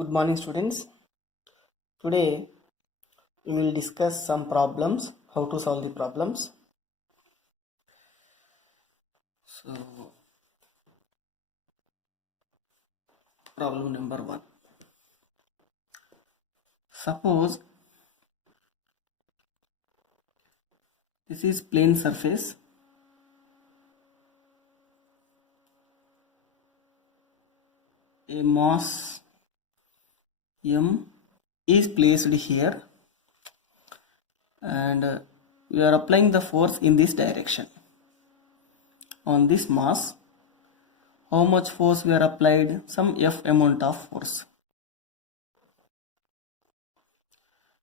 Good morning, students. Today we will discuss some problems, how to solve the problems. So, problem number 1. Suppose this is plane surface. A mass M is placed here and we are applying the force in this direction on this mass. How much force we are applied? Some F amount of force.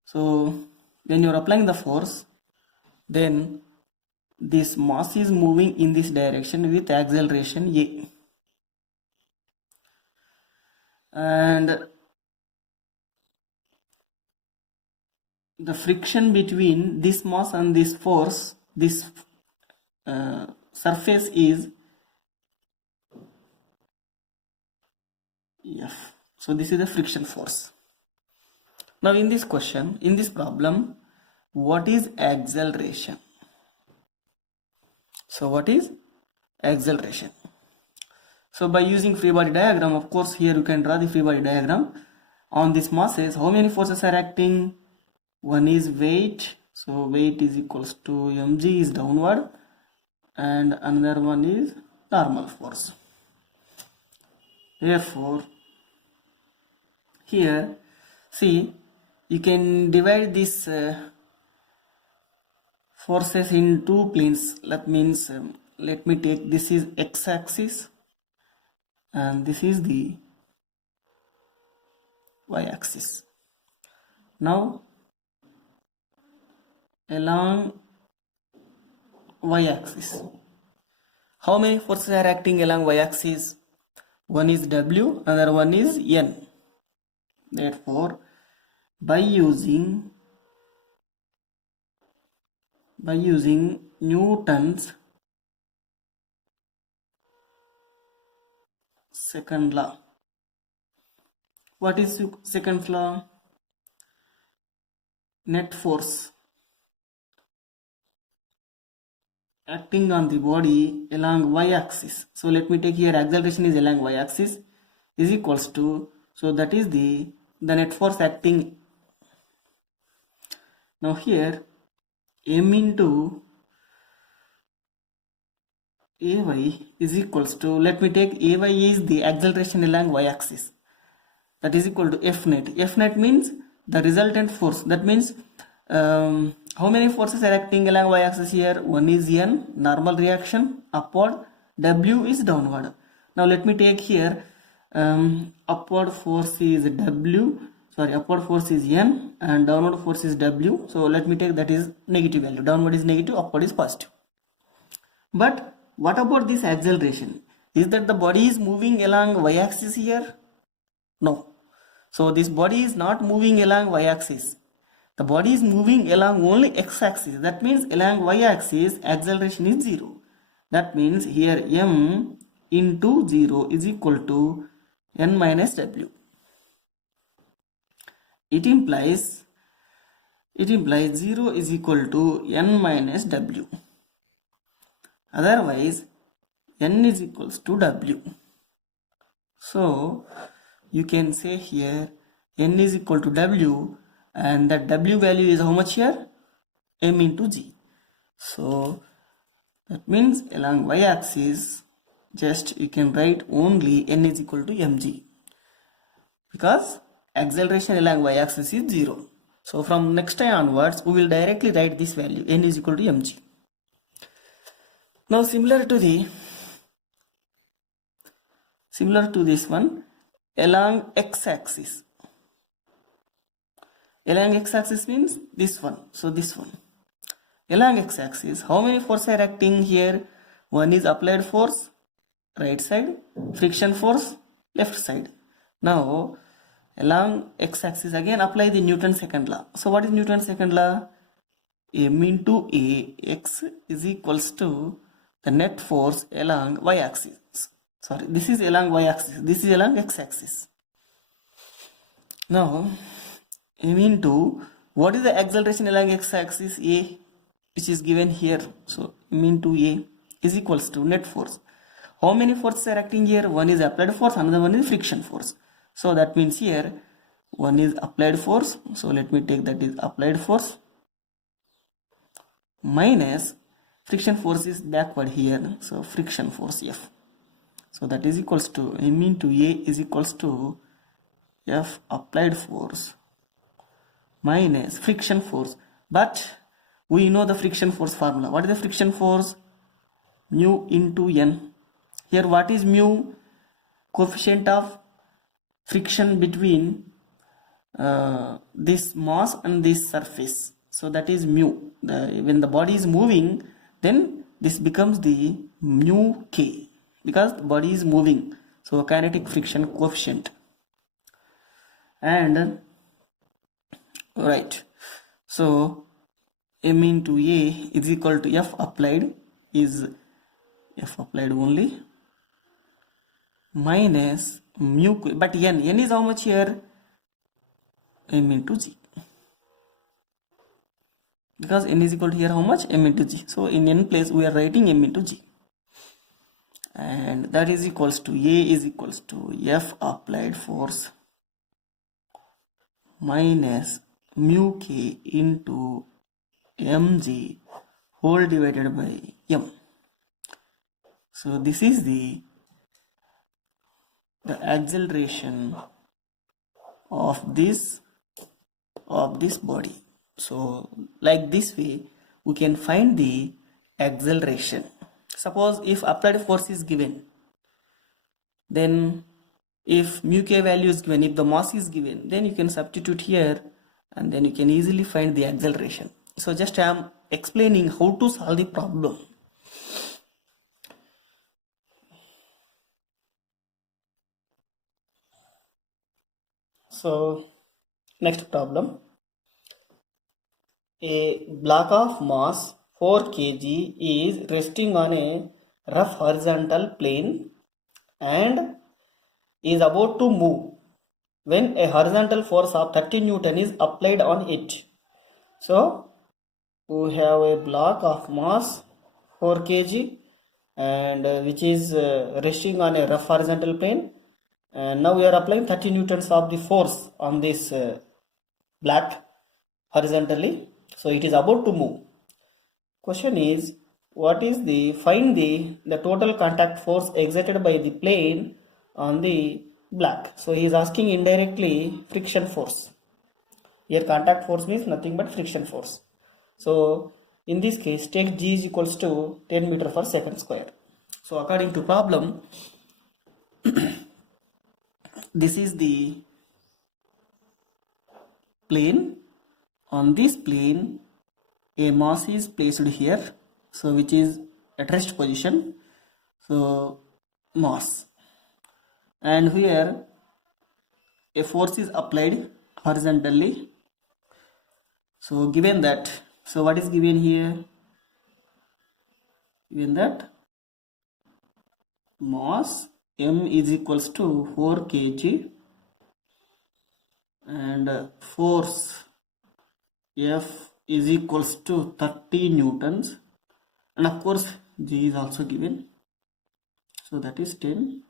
So when you are applying the force, then this mass is moving in this direction with acceleration A, and the friction between this mass and this force, this surface is F. So this is the friction force. Now in this question, in this problem, what is acceleration? So what is acceleration? So by using free body diagram, of course here you can draw the free body diagram. On this masses, how many forces are acting? One is weight, so weight is equals to mg is downward, and another one is normal force. Therefore here see, you can divide these forces in two planes. That means let me take, this is x-axis and this is the y-axis. Now along y-axis, how many forces are acting along y-axis? One is W, another one is N. Therefore by using Newton's second law. What is second law? Net force acting on the body along y-axis. So let me take here acceleration is along y-axis is equals to, so that is the net force acting. Now here m into ay is equals to, let me take ay is the acceleration along y-axis, that is equal to F net. F net means the resultant force. That means how many forces are acting along y-axis here? One is N, normal reaction, upward, W is downward. Now let me take here upward force is upward force is N and downward force is W. So let me take that is negative value. Downward is negative, upward is positive. But what about this acceleration? Is that the body is moving along y-axis here? No. So this body is not moving along y-axis. The body is moving along only x-axis. That means along y-axis acceleration is 0. That means here m into 0 is equal to n minus w. It implies 0 is equal to n minus w. Otherwise n is equals to w. So you can say here n is equal to w, and that w value is how much here? M into g. So that means along y-axis just you can write only n is equal to mg, because acceleration along y-axis is 0. So from next time onwards we will directly write this value, n is equal to mg. Now similar to this one, along x-axis. Along x-axis means this one. So this one. Along x-axis, how many forces are acting here? One is applied force, right side, friction force, left side. Now along x-axis again apply the Newton's second law. So what is Newton's second law? M into A x is equals to the net force along y-axis. Sorry, this is along y-axis, this is along x-axis. Now m into what is the acceleration along x-axis a, which is given here. So m into a is equals to net force. How many forces are acting here? One is applied force, another one is friction force. So that means here one is applied force. So let me take that is applied force minus friction force is backward here. So friction force F. So that is equals to m into a is equals to F applied force minus friction force. But we know the friction force formula. What is the friction force? Mu into n. Here what is mu? Coefficient of friction between this mass and this surface. So that is mu. When the body is moving, then this becomes the mu k, because the body is moving. So kinetic friction coefficient. And right, so m into a is equal to F applied is F applied only minus mu, but n is how much here? M into g, because n is equal to here how much? M into g. So in n place we are writing m into g, and that is equals to a is equals to F applied force minus mu k into mg whole divided by m. So this is the acceleration of this body. So like this way we can find the acceleration. Suppose if applied force is given, then if mu k value is given, if the mass is given, then you can substitute here and then you can easily find the acceleration. So just I am explaining how to solve the problem. So next problem, a block of mass 4 kg is resting on a rough horizontal plane and is about to move when a horizontal force of 30 Newton is applied on it. So we have a block of mass 4 kg and which is resting on a rough horizontal plane, and now we are applying 30 newtons of the force on this block horizontally. So it is about to move. Question is, what is the find the total contact force exerted by the plane on the block. So he is asking indirectly friction force. Here contact force means nothing but friction force. So in this case take g is equals to 10 meter per second square. So according to problem, this is the plane. On this plane a mass is placed here, so which is at rest position, so mass, and here a force is applied horizontally. So given that, so what is given here? Given that mass m is equals to 4 kg and force F is equals to 30 newtons, and of course G is also given, so that is 10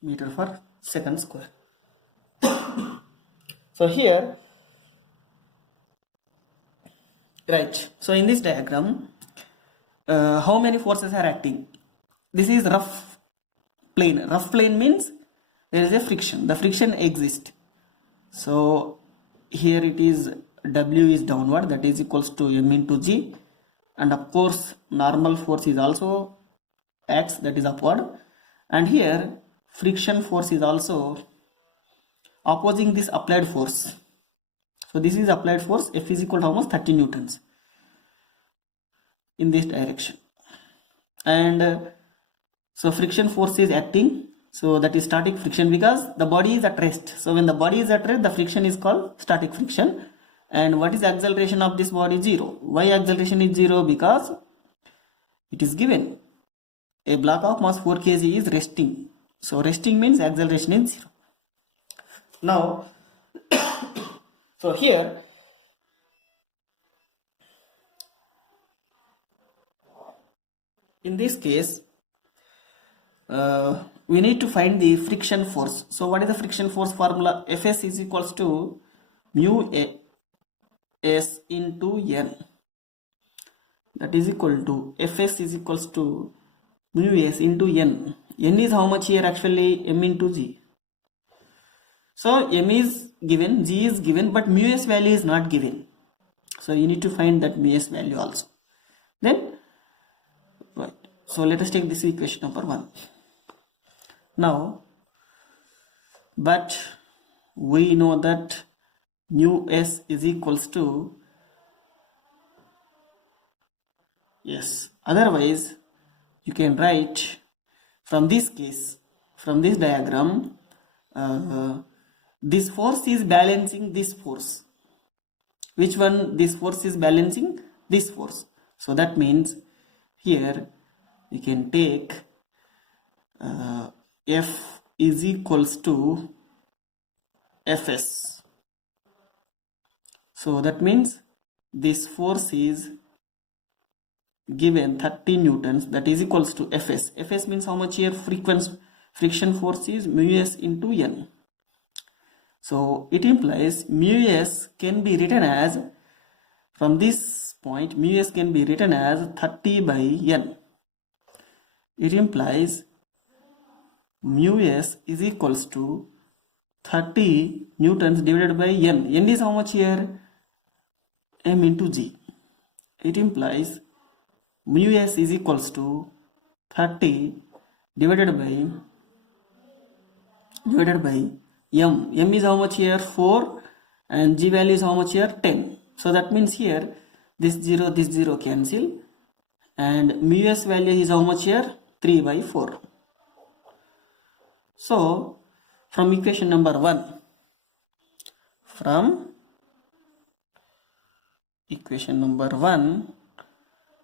meter per second square. So here, right, so in this diagram how many forces are acting? This is rough plane. Rough plane means there is a friction, the friction exists. So here it is W is downward, that is equals to m into g, and of course normal force is also x, that is upward, and here friction force is also opposing this applied force. So this is applied force, F is equal to almost 30 newtons in this direction, and so friction force is acting. So that is static friction because the body is at rest. So when the body is at rest, the friction is called static friction. And what is acceleration of this body? 0. Why acceleration is 0? Because it is given a block of mass 4 kg is resting. So resting means acceleration is 0. Now, so here in this case, we need to find the friction force. So what is the friction force formula? Fs is equals to mu s into n. That is equal to Fs is equals to mu s into n. N is how much here actually? M into g. So m is given, g is given, but mu s value is not given. So you need to find that mu s value also. Then, right. So let us take this equation number 1. Now, but we know that mu s is equals to, yes, otherwise you can write from this case, from this diagram, this force is balancing this force. Which one? This force is balancing this force. So that means here we can take F is equals to Fs. So that means this force is given 30 newtons, that is equals to Fs. Fs means how much here? Friction force is mu s into n. So it implies mu s can be written as, from this point, mu s can be written as 30 by n. It implies mu s is equals to 30 newtons divided by n. N is how much here? M into g. It implies mu s is equals to 30 divided by m. M is how much here? 4, and g value is how much here? 10. So that means here this 0 cancel, and mu s value is how much here? 3 by 4. So from equation number 1,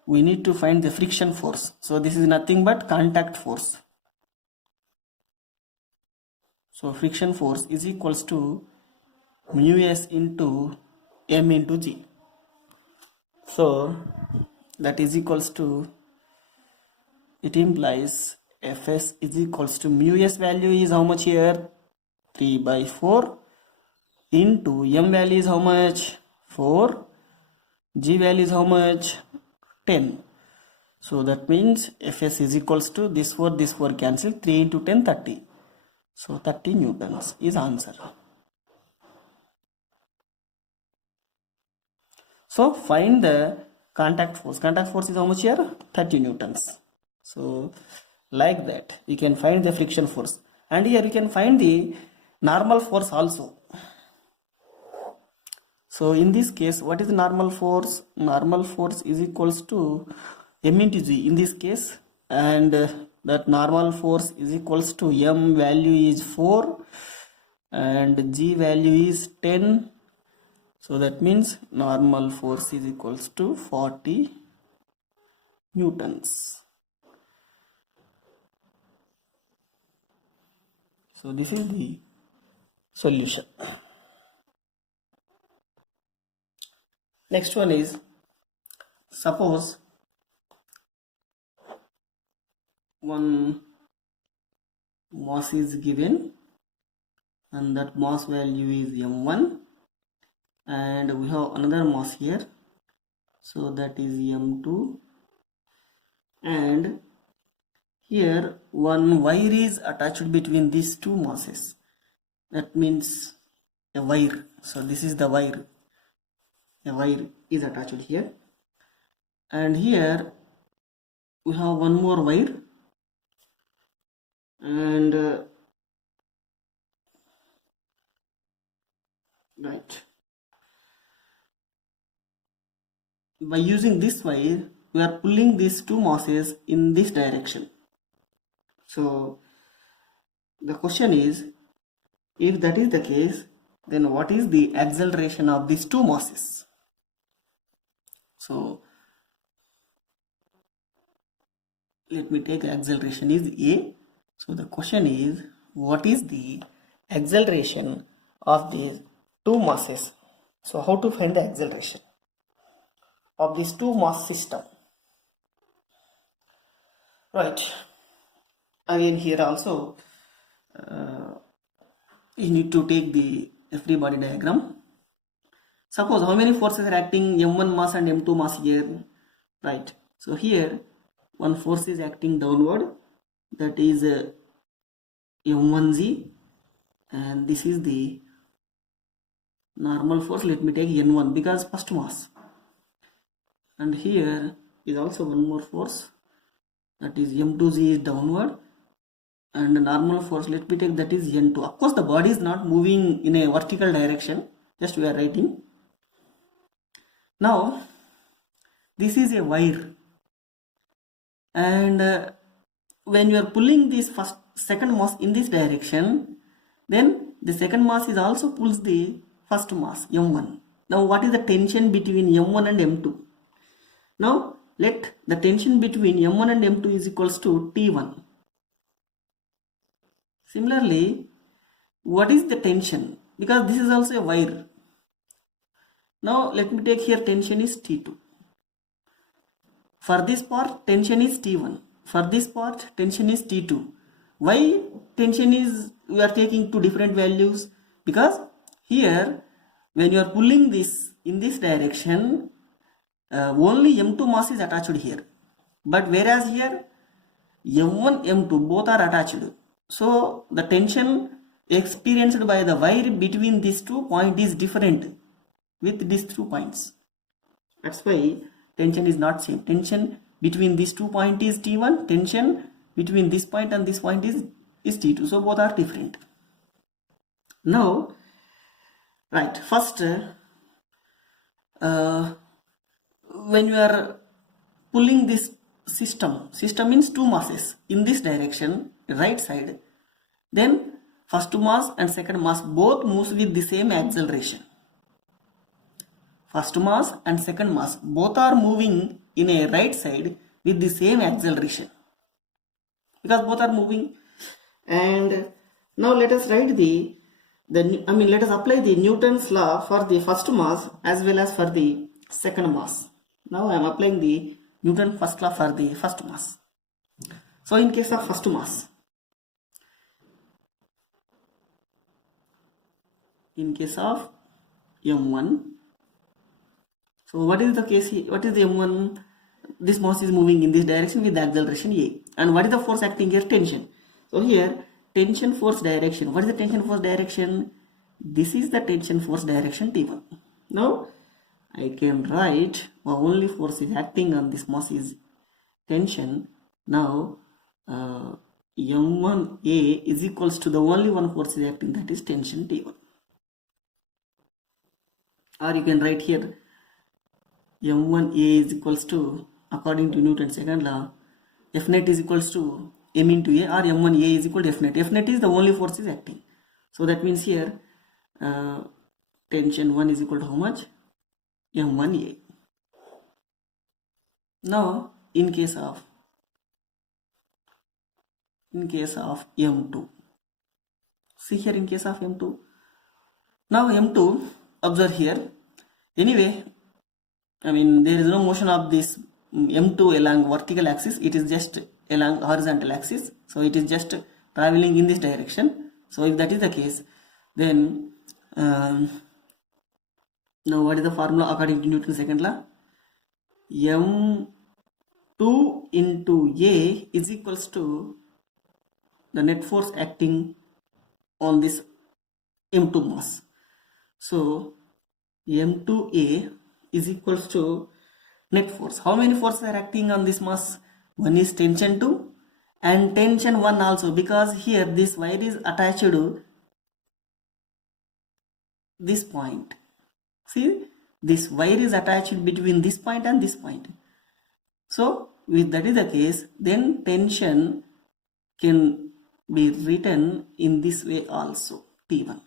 we need to find the friction force. So this is nothing but contact force. So friction force is equals to mu s into m into g. So that is equals to, it implies Fs is equals to mu s value is how much here? 3 by 4 into m value is how much? 4. G value is how much? 10. So that means Fs is equals to this 4 cancel, 3 into 10, 30. So 30 newtons is answer. So find the contact force. Contact force is how much here? 30 newtons. So like that we can find the friction force, and here we can find the normal force also. So in this case, what is the normal force? Normal force is equals to m into g in this case, and that normal force is equals to m value is 4 and g value is 10. So that means normal force is equals to 40 newtons. So this is the solution. Next one is, suppose one mass is given and that mass value is m1, and we have another mass here, so that is m2, and here one wire is attached between these two masses. That means a wire. So this is the wire. A wire is attached here, and here we have one more wire, and right, by using this wire we are pulling these two masses in this direction. So the question is, if that is the case, then what is the acceleration of these two masses? So let me take acceleration is a. So the question is, what is the acceleration of these two masses. So how to find the acceleration of this two mass system? Right. Again here also you need to take the free body diagram. Suppose how many forces are acting, m1 mass and m2 mass here, right? So here one force is acting downward, that is m1z, and this is the normal force. Let me take n1 because first mass, and here is also one more force, that is m2z is downward, and the normal force, let me take, that is n2. Of course the body is not moving in a vertical direction, just we are writing. Now this is a wire, and when you are pulling this second mass in this direction, then the second mass is also pulls the first mass m1. Now what is the tension between m1 and m2? Now let the tension between m1 and m2 is equals to T1. Similarly, what is the tension? Because this is also a wire. Now let me take here tension is T2. For this part tension is T1. For this part tension is T2. Why tension is, we are taking two different values? Because here when you are pulling this in this direction, only m2 mass is attached here, but whereas here m1 m2 both are attached. So the tension experienced by the wire between these 2 points is different with these 2 points. That's why tension is not same. Tension between these 2 points is T1, tension between this point and this point is T2. So both are different. Now, right, first when you are pulling this system means two masses in this direction, right side, then first mass and second mass both moves with the same acceleration. First mass and second mass both are moving in a right side with the same acceleration, because both are moving. And now let us write let us apply the Newton's law for the first mass as well as for the second mass. Now I am applying the Newton's first law for the first mass. So in case of first mass, in case of m1, so what is the case here? What is the m1? This mass is moving in this direction with the acceleration a. And what is the force acting here? Tension. So here tension force direction. What is the tension force direction? This is the tension force direction T1. Now I can write only force is acting on this mass is tension. Now m1a is equals to the only one force is acting, that is tension T1. Or you can write here m1a is equals to, according to Newton's second law, F net is equals to m into a, or m1a is equal to F net. F net is the only force is acting. So that means here tension 1 is equal to how much? m1a. Now in case of m2, see here in case of m2. Now m2, observe here. Anyway, there is no motion of this m2 along vertical axis, it is just along horizontal axis, so it is just traveling in this direction. So if that is the case, then now what is the formula according to Newton's second law? m2 into a is equals to the net force acting on this m2 mass. So m2a is equals to net force. How many forces are acting on this mass? One is tension 2 and tension 1 also, because here this wire is attached to this point. See, this wire is attached between this point and this point. So if that is the case, then tension can be written in this way also, T1.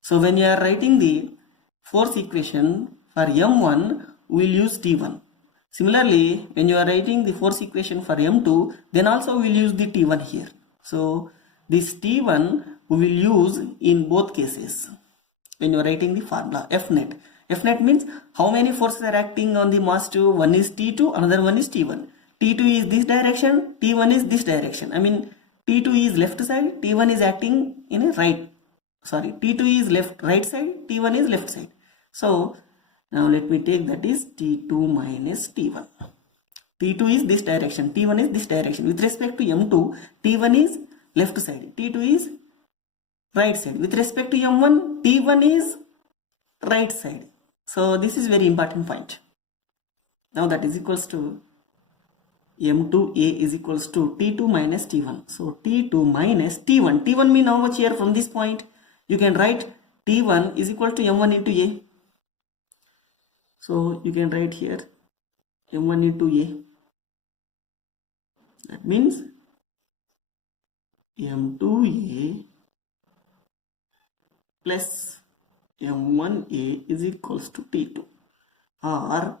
So when you are writing the force equation for m1, we will use T1. Similarly, when you are writing the force equation for m2, then also we will use the T1 here. So this T1 we will use in both cases when you are writing the formula F net. F net means how many forces are acting on the mass 2. One is T2, another one is T1. T2 is this direction, T1 is this direction. I mean T2 is left side, T1 is acting in a right. Sorry, T2 is right side, T1 is left side. So now let me take that is T2 minus T1. T2 is this direction, T1 is this direction. With respect to M2, T1 is left side, T2 is right side. With respect to M1, T1 is right side. So this is very important point. Now that is equals to M2A is equals to T2 minus T1. So T2 minus T1. T1 mean how much here from this point? You can write T1 is equal to M1 into A. So you can write here M1 into A. That means M2A plus M1A is equals to T2. Or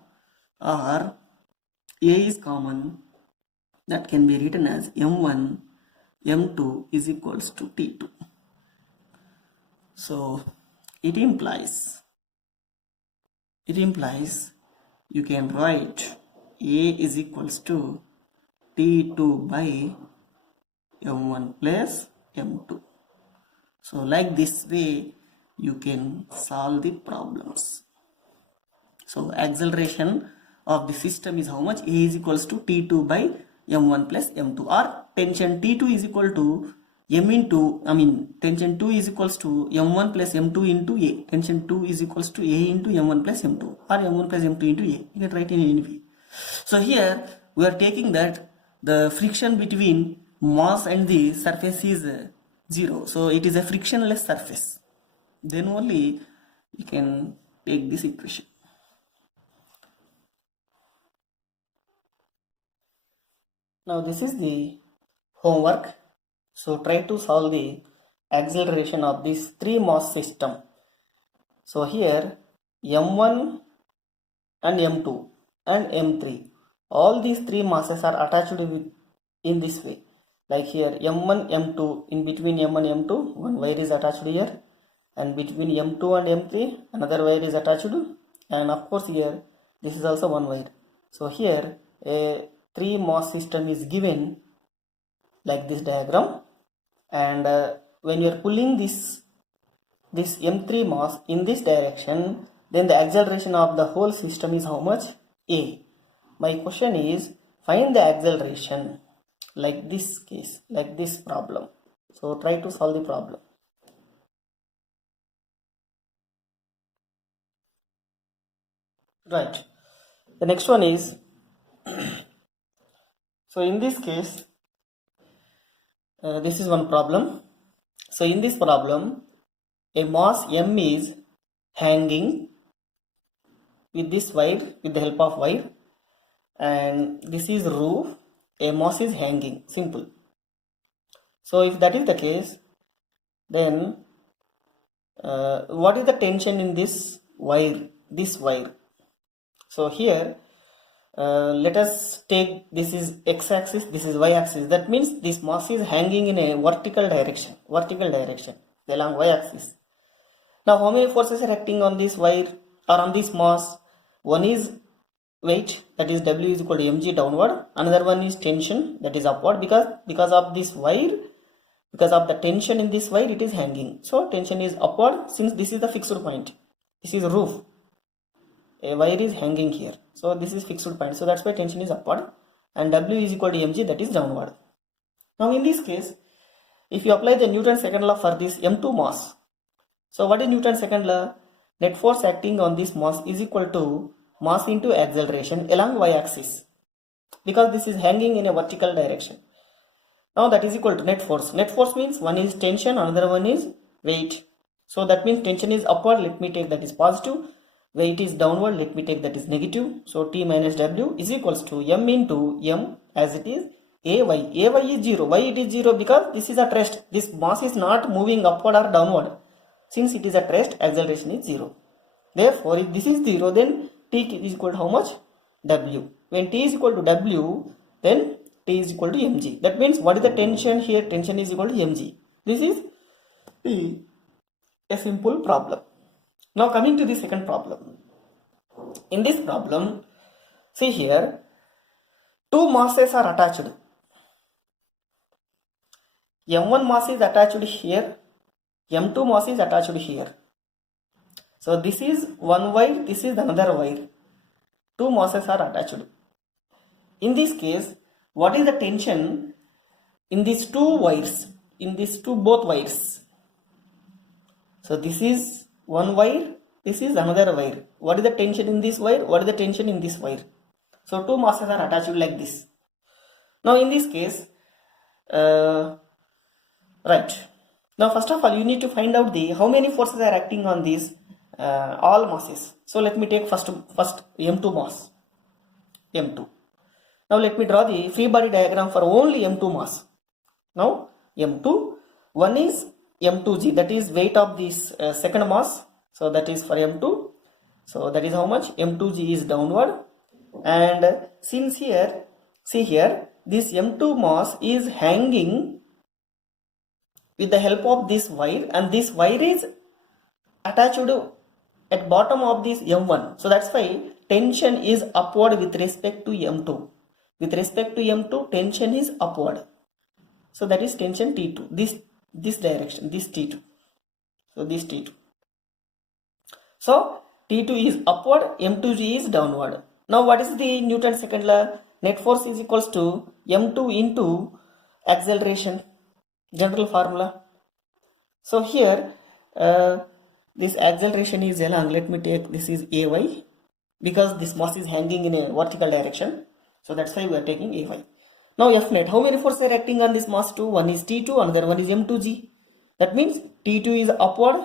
A is common. That can be written as M1 M2 is equals to T2. So it implies you can write A is equals to T2 by M1 plus M2. So like this way you can solve the problems. So acceleration of the system is how much? A is equals to T2 by M1 plus M2, or tension T2 is equal to tension 2 is equals to M1 plus M2 into A. Tension 2 is equals to A into M1 plus M2, or M1 plus M2 into A. You can write in any way. So here we are taking that the friction between mass and the surface is 0. So it is a frictionless surface. Then only you can take this equation. Now this is the homework. So try to solve the acceleration of this 3 mass system. So here M1 and M2 and M3, all these 3 masses are attached with in this way. Like here M1, M2, in between M1 and M2 one wire is attached here, and between M2 and M3 another wire is attached, and of course here this is also one wire. So here a 3 mass system is given like this diagram, and when you are pulling this M3 mass in this direction, then the acceleration of the whole system is how much? A. My question is find the acceleration like this case, like this problem. So try to solve the problem. Right. The next one is so in this case this is one problem. So in this problem a mass M is hanging with this wire, with the help of wire, and this is roof. A mass is hanging, simple. So if that is the case, then what is the tension in this wire? So here let us take, this is x-axis, this is y-axis. That means this mass is hanging in a vertical direction along y-axis. Now how many forces are acting on this wire or on this mass? One is weight, that is W is equal to mg downward. Another one is tension, that is upward, because of this wire, because of the tension in this wire it is hanging. So tension is upward, since this is the fixed point. This is roof. A wire is hanging here, so this is fixed point, so that's why tension is upward, and W is equal to mg, that is downward. Now in this case, if you apply the Newton's second law for this M2 mass, so what is Newton's second law? Net force acting on this mass is equal to mass into acceleration along y-axis, because this is hanging in a vertical direction. Now that is equal to net force. Net force means one is tension, another one is weight. So that means tension is upward, let me take that is positive. Weight is downward, let me take that is negative. So T minus W is equals to M into M as it is AY. AY is 0. Why it is 0? Because this is at rest. This mass is not moving upward or downward. Since it is at rest, acceleration is 0. Therefore, if this is 0, then T is equal to how much? W. When T is equal to W, then T is equal to mg. That means what is the tension here? Tension is equal to mg. This is be a simple problem. Now coming to the second problem. In this problem, see here, two masses are attached. M1 mass is attached here, M2 mass is attached here. So this is one wire, this is another wire. Two masses are attached. In this case, what is the tension in these two wires, in these both wires? So this is one wire, this is another wire. What is the tension in this wire? What is the tension in this wire? So two masses are attached like this. Now in this case, right. Now first of all, you need to find out the how many forces are acting on these all masses. So let me take first M2 mass, M2. Now let me draw the free body diagram for only M2 mass. Now M2, one is M2G, that is weight of this second mass. So that is for M2. So that is how much M2G is downward. And since here, see here, this M2 mass is hanging with the help of this wire, and this wire is attached at bottom of this M1. So that's why tension is upward with respect to M2. With respect to M2, tension is upward. So that is tension T2. This direction, this T2. So this T2. So T2 is upward, M2G is downward. Now what is the Newton's second law? Net force is equals to M2 into acceleration. General formula. So here this acceleration is along, let me take, this is AY, because this mass is hanging in a vertical direction. So that's why we are taking AY. Now F net, how many forces are acting on this mass 2? One is T2, another one is M2G. That means T2 is upward,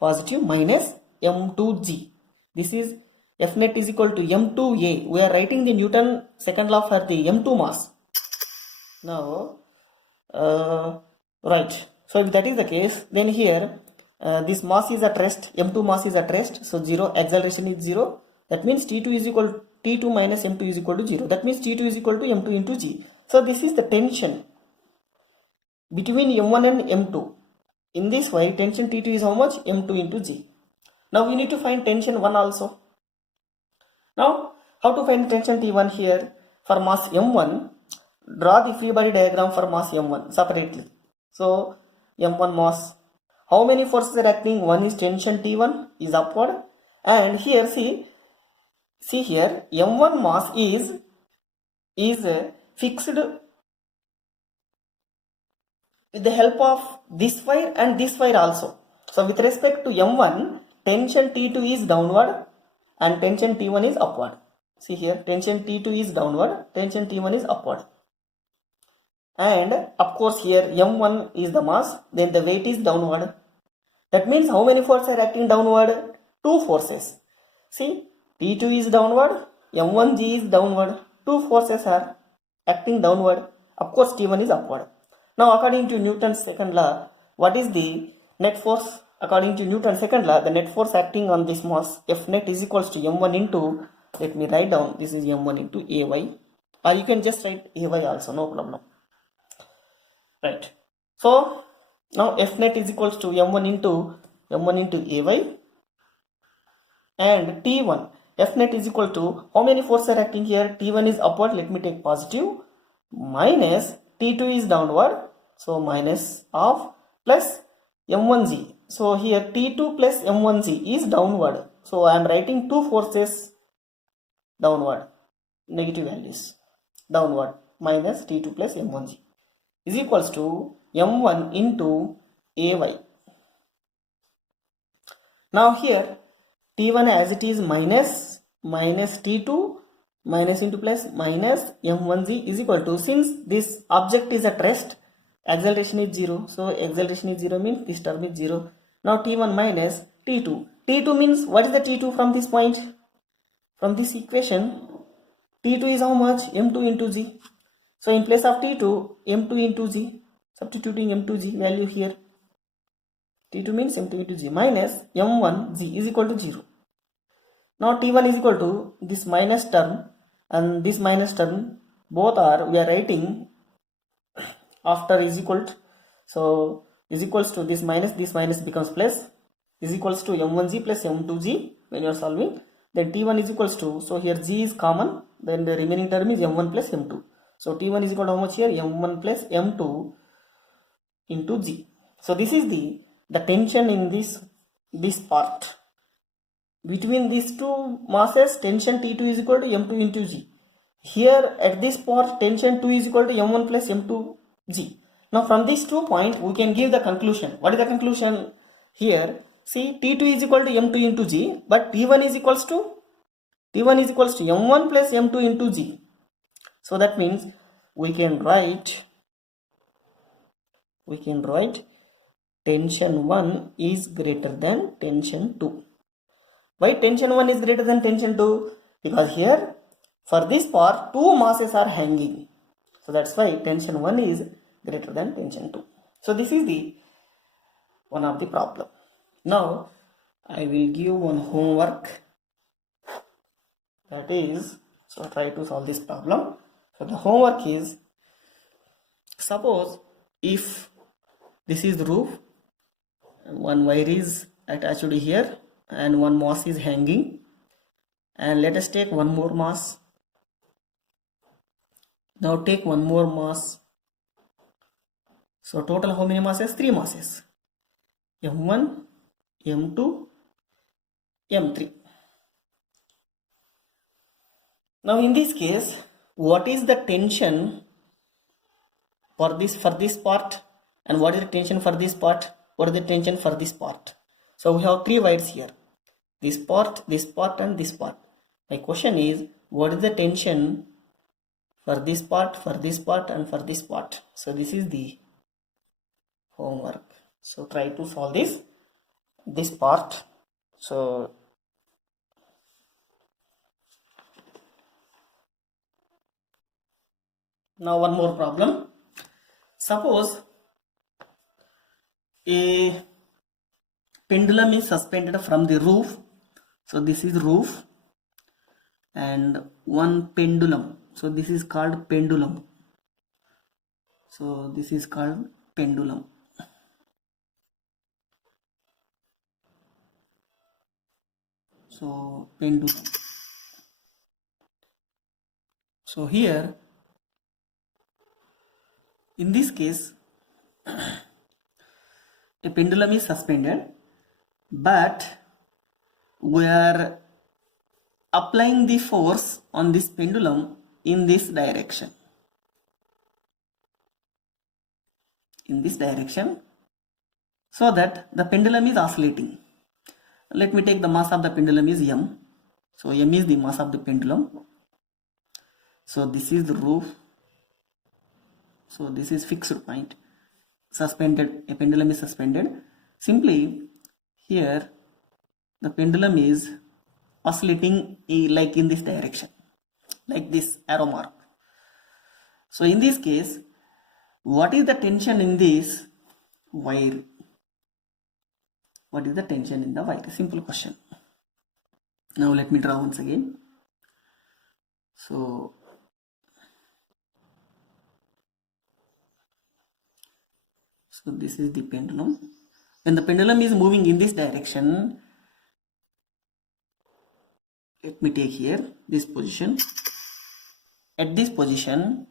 positive, minus M2G. This is F net is equal to M2A. We are writing the Newton second law for the M2 mass. Now, right. So if that is the case, then here this mass is at rest, M2 mass is at rest. So 0, acceleration is 0. That means T2 is equal to T2 minus M2 is equal to 0. That means T2 is equal to M2 into G. So this is the tension between M1 and M2. In this way, tension T2 is how much? M2 into G. Now we need to find tension 1 also. Now how to find tension T1 here? For mass M1, draw the free body diagram for mass M1 separately. So M1 mass, how many forces are acting? One is tension T1 is upward, and here see here M1 mass is fixed with the help of this wire and this wire also. So with respect to M1, tension T2 is downward and tension T1 is upward. See here, tension T2 is downward, tension T1 is upward. And of course here M1 is the mass, then the weight is downward. That means how many forces are acting downward? Two forces. See, T2 is downward, M1G is downward. Two forces are acting downward. Of course T1 is upward. Now according to Newton's second law, what is the net force? According to Newton's second law, the net force acting on this mass F net is equals to M1 into, let me write down, this is M1 into AY, or you can just write AY also, no problem. Right. So now F net is equals to M1 into AY, and T1, F net is equal to, how many forces are acting here? T1 is upward, let me take positive, minus T2 is downward, so minus of, plus M1G. So here T2 plus M1G is downward. So I am writing two forces downward, negative values, downward, minus T2 plus M1G is equals to M1 into AY. Now here T1 as it is minus T2 minus into plus minus M1G is equal to, since this object is at rest, acceleration is 0. So acceleration is 0 means this term is 0. Now T1 minus T2. T2 means, what is the T2 from this point? From this equation, T2 is how much? M2 into G. So in place of T2, M2 into G, substituting M2 G value here. T2 means M2 into G minus M1 G is equal to 0. Now T1 is equal to this minus term and this minus term, both are, we are writing after is equal to, so is equals to this minus becomes plus, is equals to m1g plus m2g when you are solving. Then t1 is equals to, so here g is common, then the remaining term is m1 plus m2. So t1 is equal to how much here? m1 plus m2 into g. So this is the tension in this part. Between these two masses, tension T2 is equal to m2 into g. Here at this part, tension 2 is equal to m1 plus m2g. Now from these 2 points, we can give the conclusion. What is the conclusion? Here, see, T2 is equal to m2 into g, but T1 is equals to m1 plus m2 into g. So that means we can write tension 1 is greater than tension 2. Why tension 1 is greater than tension 2? Because here for this part 2 masses are hanging. So that's why tension 1 is greater than tension 2. So this is the one of the problem. Now I will give one homework, that is, so try to solve this problem. So the homework is, suppose if this is the roof, one wire is attached here and one mass is hanging, and let us take one more mass. Now take one more mass. So total how many masses? 3 masses, m1, m2, m3. Now in this case, what is the tension for this part, and what is the tension for this part? What is the tension for this part? So we have 3 wires here, this part and this part. My question is, what is the tension for this part and for this part? So this is the homework. So try to solve this part. So now one more problem. Suppose a pendulum is suspended from the roof. So this is roof, and one pendulum. So this is called pendulum. So this is called pendulum. So pendulum. So here in this case, a pendulum is suspended, but we are applying the force on this pendulum in this direction. So that the pendulum is oscillating. Let me take the mass of the pendulum is m. So m is the mass of the pendulum. So this is the roof. So this is fixed point. Suspended, a pendulum is suspended. Simply here the pendulum is oscillating like in this direction, like this arrow mark. So in this case, what is the tension in this wire? What is the tension in the wire? Simple question. Now let me draw once again. So this is the pendulum. When the pendulum is moving in this direction, let me take here this position. At this position,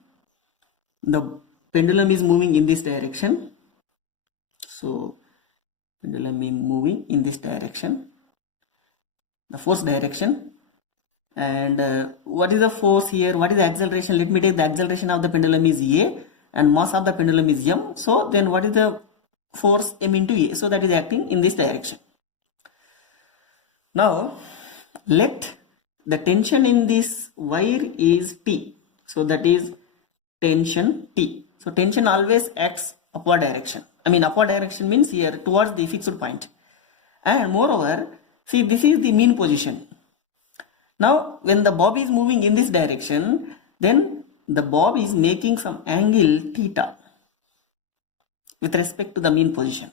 the pendulum is moving in this direction. So pendulum is moving in this direction, the force direction. And what is the force here? What is the acceleration? Let me take the acceleration of the pendulum is a, and mass of the pendulum is m. So then what is the force? M into a. So that is acting in this direction. Now let the tension in this wire is T. So that is tension T. So tension always acts upward direction. I mean upward direction means here towards the fixed point. And moreover, see, this is the mean position. Now when the bob is moving in this direction, then the bob is making some angle theta with respect to the mean position.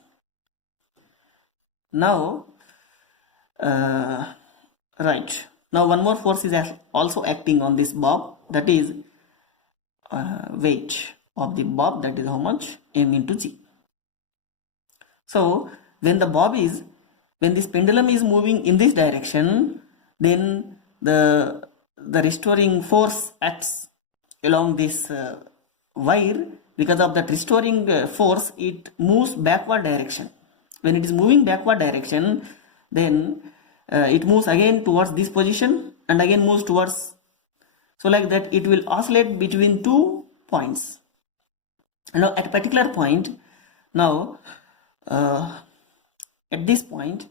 Now right, now one more force is also acting on this bob, that is weight of the bob, that is how much? M into G. So when this pendulum is moving in this direction, then the restoring force acts along this wire. Because of that restoring force, it moves backward direction. When it is moving backward direction, then it moves again towards this position and again moves towards, so like that it will oscillate between 2 points. And now at a particular point, now at this point,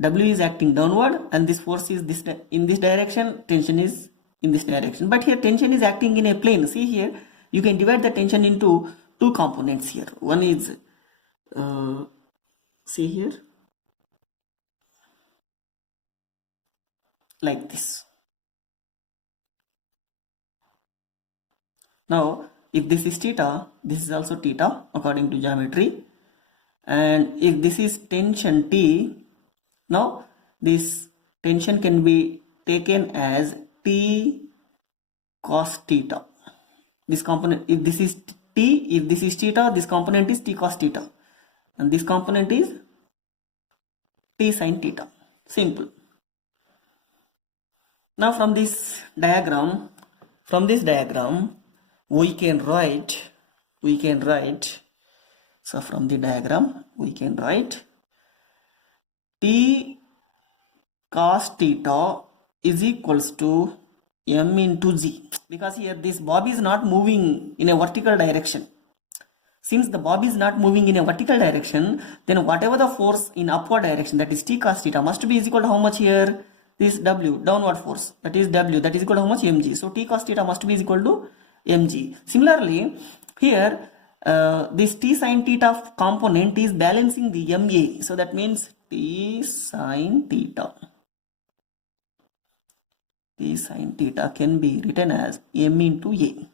W is acting downward and this force is in this direction, tension is in this direction. But here tension is acting in a plane. See here, you can divide the tension into 2 components here. One is, see here, like this. Now, if this is theta, this is also theta according to geometry. And if this is tension T, now this tension can be taken as T cos theta. This component, if this is T, if this is theta, this component is T cos theta. And this component is T sin theta. Simple. Now from this diagram, we can write, so from the diagram, we can write T cos theta is equals to M into G. Because here this bob is not moving in a vertical direction. Since the bob is not moving in a vertical direction, then whatever the force in upward direction, that is T cos theta, must be is equal to how much here? This W, downward force, that is W, that is equal to how much? Mg. So T cos theta must be is equal to mg. Similarly, here this T sin theta component is balancing the ma. So that means T sin theta. T sin theta can be written as m into a.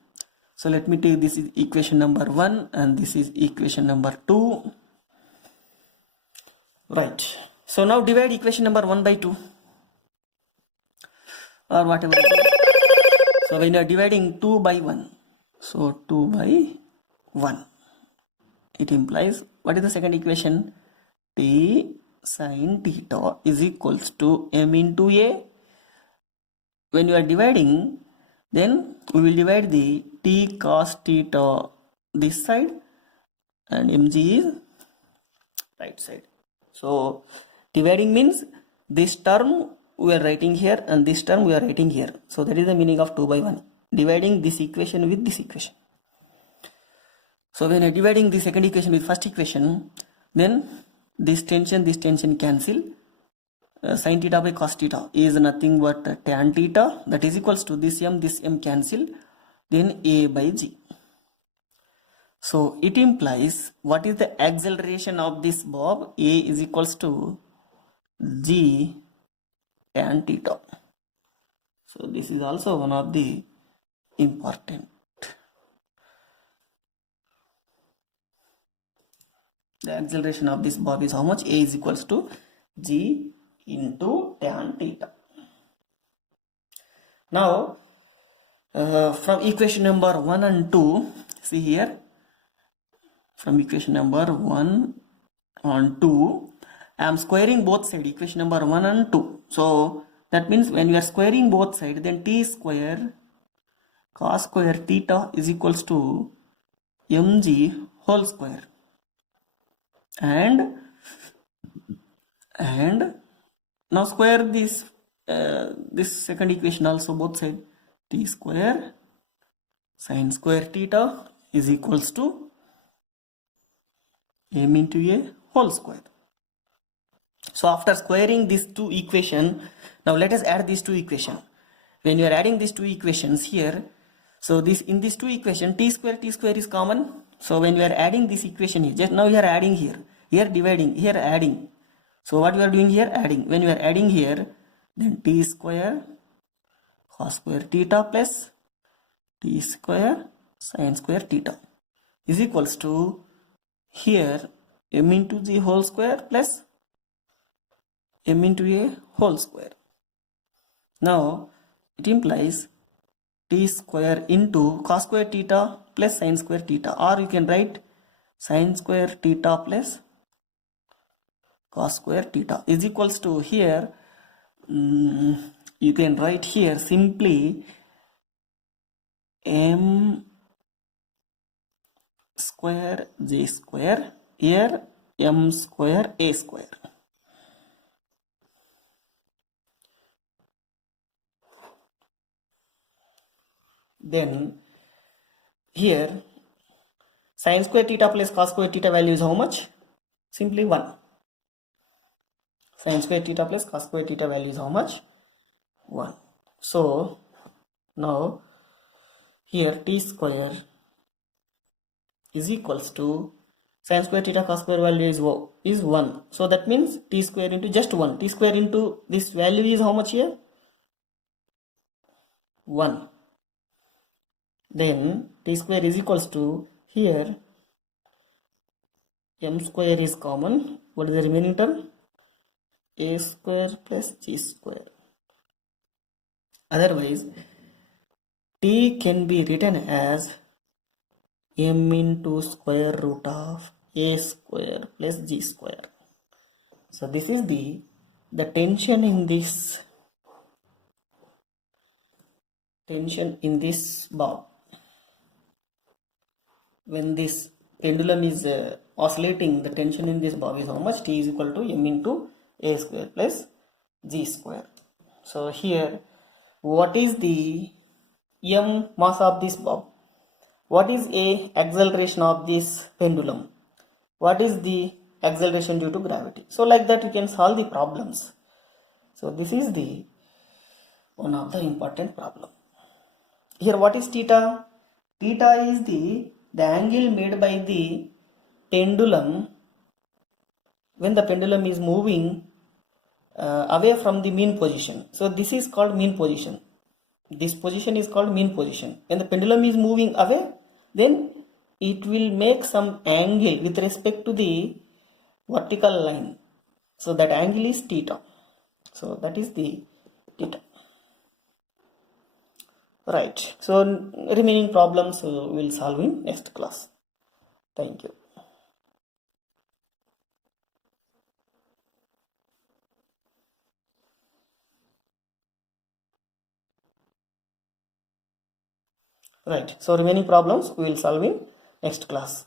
So let me take this is equation number 1 and this is equation number 2. Right. So now divide equation number 1 by 2. Or whatever. So when you are dividing 2 by 1, so 2 by 1, it implies, what is the second equation? T sin theta is equals to m into a. When you are dividing, then we will divide the T cos theta this side and mg is right side. So dividing means this term we are writing here and this term we are writing here. So that is the meaning of 2 by 1. Dividing this equation with this equation. So when you are dividing the second equation with first equation, then this tension cancel. Sin theta by cos theta is nothing but tan theta, that is equals to this m cancel, then a by g. So it implies, what is the acceleration of this bob? A is equals to g tan theta. So this is also one of the important. The acceleration of this bob is how much? A is equals to g into tan theta. Now from equation number 1 and 2, see here, from equation number 1 and 2, I am squaring both sides, equation number 1 and 2. So that means when we are squaring both sides, then t square cos square theta is equals to mg whole square. And now square this this second equation also both sides. T square sin square theta is equals to m into a whole square. So after squaring these two equations, now let us add these two equations. When you are adding these two equations here, so this in these two equations t square is common. So when you are adding this equation here, just now you are adding here dividing, here adding. So what you are doing here? Adding. When you are adding here, then t square cos square theta plus t square sin square theta is equals to here m into g whole square plus m into a whole square. Now it implies t square into cos square theta plus sin square theta, or you can write sin square theta plus cos square theta is equals to here, you can write here simply m square j square, here m square a square. Then here sin square theta plus cos square theta value is how much? Simply 1. Sin square theta plus cos square theta value is how much? 1. So now here t square is equals to sin square theta cos square value is 1. So that means t square into just 1. T square into this value is how much here? 1. Then t square is equals to here m square is common. What is the remaining term? A square plus g square. Otherwise t can be written as m into square root of a square plus g square. So this is the tension in this bob. When this pendulum is oscillating, the tension in this bob is how much? T is equal to m into a square plus g square. So here, what is the m mass of this bob? What is a acceleration of this pendulum? What is the acceleration due to gravity? So like that you can solve the problems. So this is the one of the important problem. Here what is theta? Theta is the angle made by the pendulum when the pendulum is moving away from the mean position. So this is called mean position. This position is called mean position. When the pendulum is moving away, then it will make some angle with respect to the vertical line. So that angle is theta. So that is the theta. Right. So remaining problems we'll solve in next class. Thank you. Right. So remaining problems we will solve in next class.